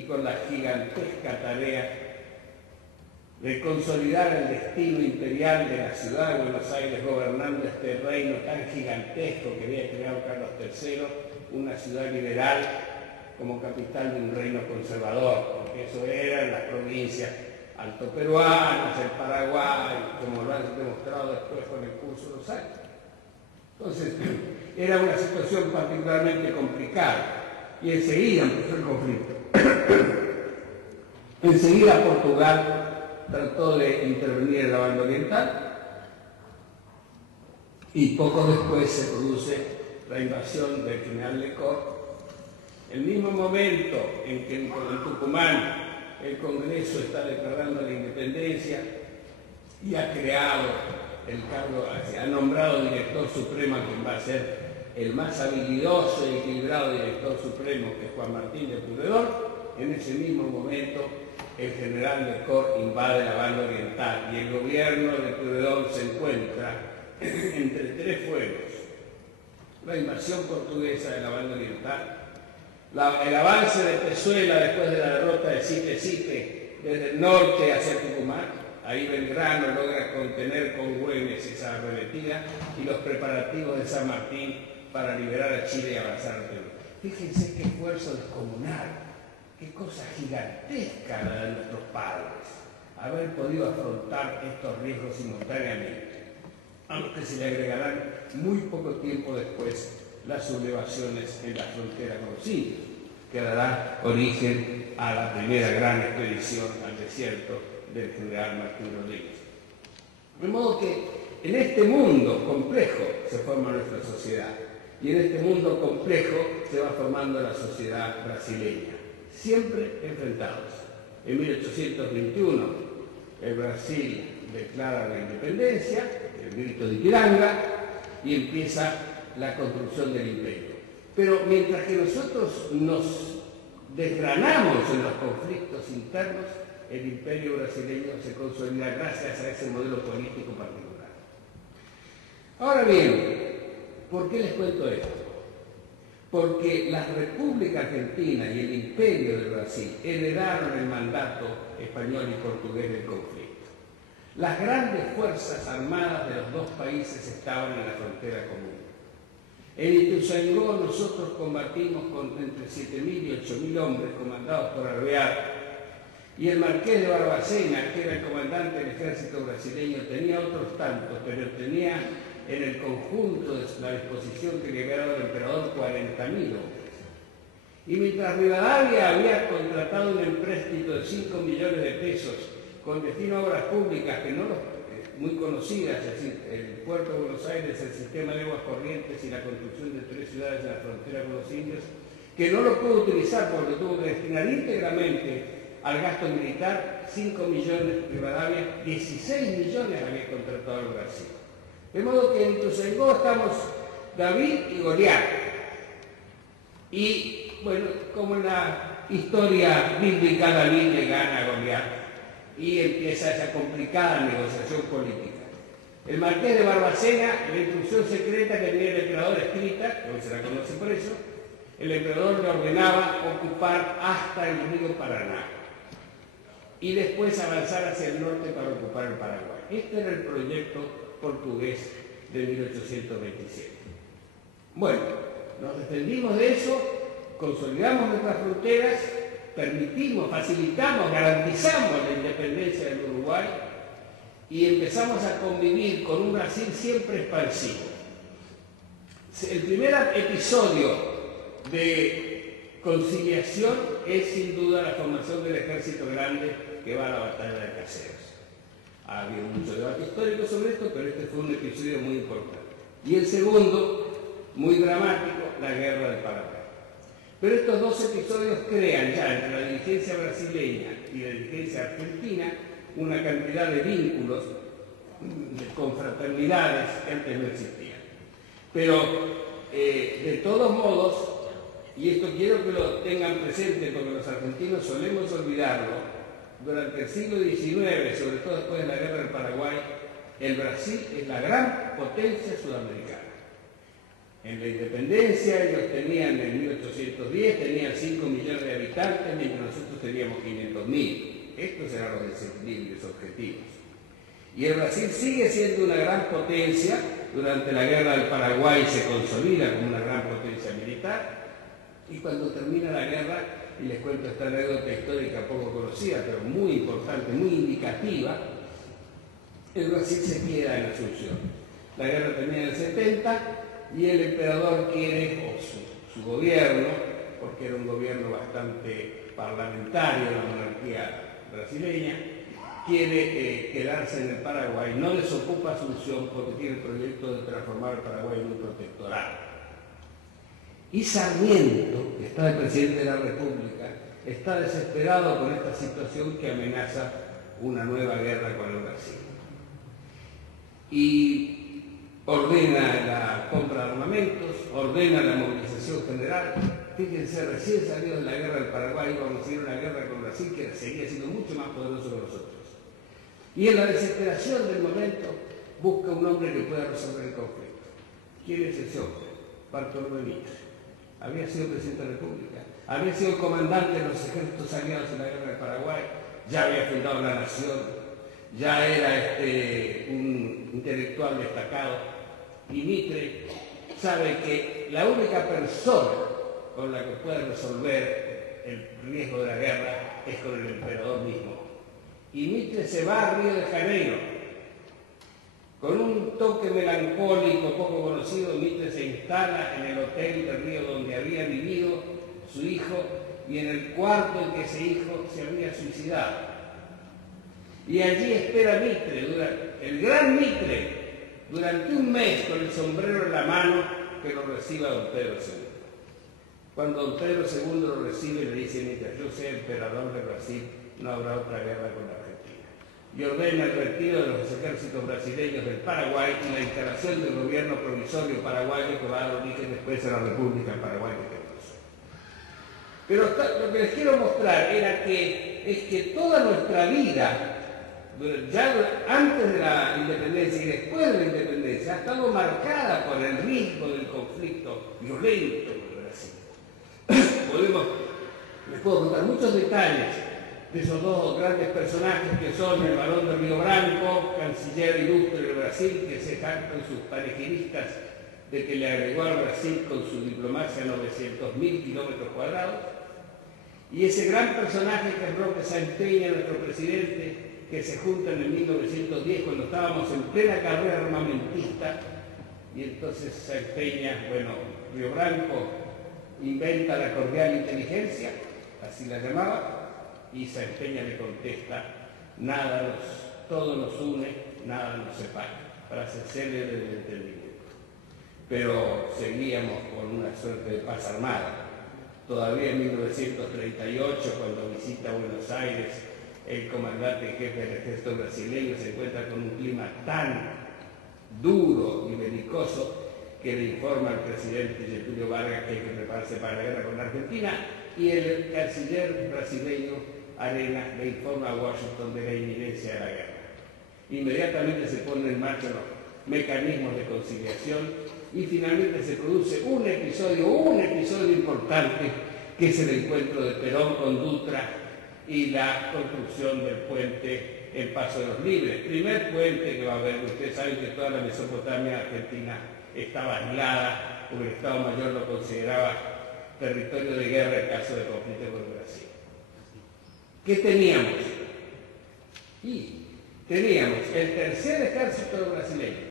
y con la gigantesca tarea de consolidar el destino imperial de la ciudad de Buenos Aires, gobernando este reino tan gigantesco que había creado Carlos III, una ciudad liberal como capital de un reino conservador, porque eso eran las provincias altoperuanas, el Paraguay, como lo han demostrado después con el curso de los años. Entonces, era una situación particularmente complicada y enseguida empezó el conflicto. Enseguida Portugal trató de intervenir en la banda oriental y poco después se produce la invasión del general Lecor. El mismo momento en que en Tucumán el Congreso está declarando la independencia y ha creado el cargo, ha nombrado director supremo a quien va a ser el más habilidoso y equilibrado director supremo, que es Juan Martín de Pueyrredón. En ese mismo momento el general Lecor invade la banda oriental y el gobierno de Pueyrredón se encuentra entre tres fuegos: la invasión portuguesa de la banda oriental, el avance de Pezuela después de la derrota de Sipe desde el norte hacia Tucumán. Ahí Belgrano logra contener con Güemes esa arremetida, y los preparativos de San Martín para liberar a Chile y avanzar al Perú. Fíjense qué esfuerzo descomunal, qué cosa gigantesca la de nuestros padres, haber podido afrontar estos riesgos simultáneamente, a los que se le agregarán muy poco tiempo después las sublevaciones en la frontera con los indios, que dará origen a la primera gran expedición al desierto del general Martín Rodríguez. De modo que en este mundo complejo se forma nuestra sociedad, y en este mundo complejo se va formando la sociedad brasileña, siempre enfrentados. En 1821 el Brasil declara la independencia, el grito de Ipiranga, y empieza la construcción del imperio. Pero mientras que nosotros nos desgranamos en los conflictos internos, el imperio brasileño se consolida gracias a ese modelo político particular. Ahora bien, ¿por qué les cuento esto? Porque la República Argentina y el imperio del Brasil heredaron el mandato español y portugués del conflicto. Las grandes fuerzas armadas de los dos países estaban en la frontera común. En Ituzaingó nosotros combatimos con entre 7.000 y 8.000 hombres comandados por Alvear, y el marqués de Barbacena, que era el comandante del ejército brasileño, tenía otros tantos, pero tenía en el conjunto de la disposición que le había dado el emperador 40.000 hombres. Y mientras Rivadavia había contratado un empréstito de 5 millones de pesos con destino a obras públicas que no muy conocidas, es decir, el puerto de Buenos Aires, el sistema de aguas corrientes y la construcción de 3 ciudades en la frontera con los indios, que no lo pudo utilizar porque tuvo que destinar íntegramente al gasto militar 5 millones Rivadavia, 16 millones había contratado el Brasil. De modo que en Ituzaingó estamos David y Goliat. Y bueno, como en la historia bíblica, David le gana a Goliat y empieza esa complicada negociación política. El marqués de Barbacena, la instrucción secreta que tenía el emperador escrita, que hoy se la conoce por eso, el emperador le ordenaba ocupar hasta el río Paraná y después avanzar hacia el norte para ocupar el Paraguay. Este era el proyecto portugués de 1827. Bueno, nos defendimos de eso, consolidamos nuestras fronteras, permitimos, facilitamos, garantizamos la independencia del Uruguay y empezamos a convivir con un Brasil siempre expansivo. El primer episodio de conciliación es sin duda la formación del ejército grande que va a la batalla de Caseros. Ha habido mucho debate histórico sobre esto, pero este fue un episodio muy importante. Y el segundo, muy dramático, la guerra del Paraguay. Pero estos dos episodios crean ya entre la dirigencia brasileña y la dirigencia argentina una cantidad de vínculos, de confraternidades que antes no existían. Pero, de todos modos, y esto quiero que lo tengan presente porque los argentinos solemos olvidarlo, durante el siglo XIX, sobre todo después de la guerra del Paraguay, el Brasil es la gran potencia sudamericana. En la independencia ellos tenían, en 1810, tenían 5 millones de habitantes, mientras nosotros teníamos 500.000. Estos eran los desequilibrios objetivos. Y el Brasil sigue siendo una gran potencia. Durante la guerra del Paraguay se consolida como una gran potencia militar. Y cuando termina la guerra, y les cuento esta anécdota histórica poco conocida, pero muy importante, muy indicativa, el Brasil se queda en Asunción. La guerra termina en el 70 y el emperador quiere, o su gobierno, porque era un gobierno bastante parlamentario, la monarquía brasileña, quiere quedarse en el Paraguay, no desocupa Asunción porque tiene el proyecto de transformar el Paraguay en un protectorado. Y Sarmiento, que está el presidente de la República, está desesperado con esta situación que amenaza una nueva guerra con el Brasil. Y ordena la compra de armamentos, ordena la movilización general. Fíjense, recién salió de la guerra del Paraguay, vamos a seguir una guerra con Brasil que seguía siendo mucho más poderoso que nosotros. Y en la desesperación del momento busca un hombre que pueda resolver el conflicto. ¿Quién es ese hombre? Bartolomé Mitre. Había sido presidente de la República, había sido comandante de los ejércitos aliados en la guerra del Paraguay, ya había fundado la nación, ya era un intelectual destacado. Y Mitre sabe que la única persona con la que puede resolver el riesgo de la guerra es con el emperador mismo. Y Mitre se va a Río de Janeiro. Con un toque melancólico poco conocido, Mitre se instala en el hotel de Río donde había vivido su hijo y en el cuarto en que ese hijo se había suicidado. Y allí espera Mitre, el gran Mitre, durante un mes con el sombrero en la mano, que lo reciba don Pedro II. Cuando don Pedro II lo recibe, le dice: mientras yo sea emperador de Brasil, no habrá otra guerra con la Argentina. Y ordena el retiro de los ejércitos brasileños del Paraguay y la instalación del gobierno provisorio paraguayo que va a dar origen después a la República Paraguay que tenemos. Pero lo que les quiero mostrar es que toda nuestra vida, ya antes de la independencia y después de la independencia, ha estado marcada por el riesgo del conflicto violento con Brasil. Les puedo contar muchos detalles de esos dos grandes personajes que son el barón de Río Branco, canciller ilustre de Brasil, que se jactan sus panegiristas de que le agregó al Brasil con su diplomacia 900.000 kilómetros cuadrados, y ese gran personaje que es Roque Sainteña, nuestro presidente, que se juntan en 1910 cuando estábamos en plena carrera armamentista, y entonces Sainteña, Río Branco inventa la cordial inteligencia, así la llamaba, y Sainteña le contesta: todo nos une, nada nos separa, frase célebre del entendimiento. Pero seguíamos con una suerte de paz armada. Todavía en 1938, cuando visita Buenos Aires, el comandante en jefe del ejército brasileño se encuentra con un clima tan duro y belicoso que le informa al presidente Getúlio Vargas que hay que prepararse para la guerra con la Argentina, y el canciller brasileño Arena le informa a Washington de la inminencia de la guerra. Inmediatamente se ponen en marcha los mecanismos de conciliación y finalmente se produce un episodio importante, que es el encuentro de Perón con Dutra y la construcción del puente El Paso de los Libres. Primer puente que va a haber. Ustedes saben que toda la Mesopotamia argentina estaba aislada, porque el Estado Mayor lo consideraba territorio de guerra en caso de conflicto con Brasil. ¿Qué teníamos? Y teníamos el tercer ejército brasileño,